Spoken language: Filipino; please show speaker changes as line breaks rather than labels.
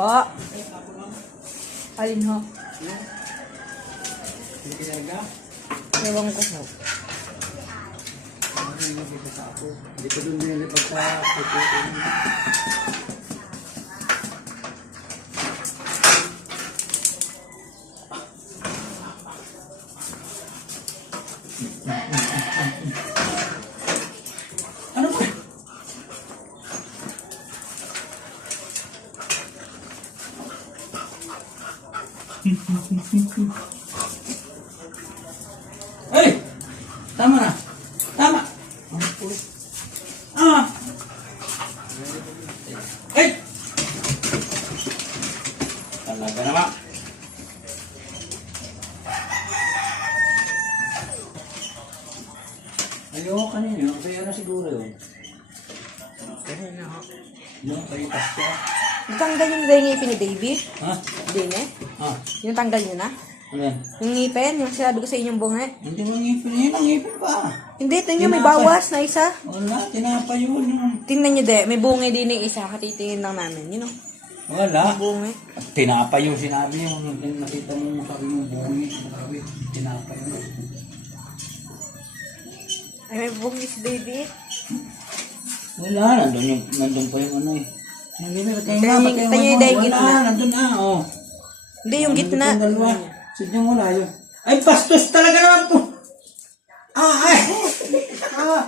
Po. Alin ho? Ewan ko po.
Hindi ko doon nilipag sa puputin. Ano Ay! Tama na. Tama. Ah! Ay! Talaga naman. Ayoko kanina. Kaya na siguro yun. Yung kaitas siya.
Tanggal yung ngipin ni Davy?
Ha?
Din eh.
Ha?
Yung tanggal niyo na?
Ano yan?
Yung ngipin, yung sinabi ko sa inyong bunga.
Hindi mo ngipin. Yun ang ngipin pa.
Hindi, tingnan may bawas na isa.
Wala. Tinapa yun. Yung...
Tingnan niyo de, may bunga din yung isa. Katitingin lang namin. Yun know,
Wala.
bunga.
Tinapa yung sinabi yung yung nakita mo mukha yung bungi. Sabi, tinapa yun.
Ay, may bunga si Davy.
Wala, nandun, yung, nandun pa yung ano eh. Nandun na, kaya
Tayo-
nga, pati
tayo yung dahil
wala,
gitna.
nandun na, oh.
Hindi, yung gitna.
yung dalawa. Sadyang wala yun. Ay, bastos talaga naman to! Ah, ay! Ah!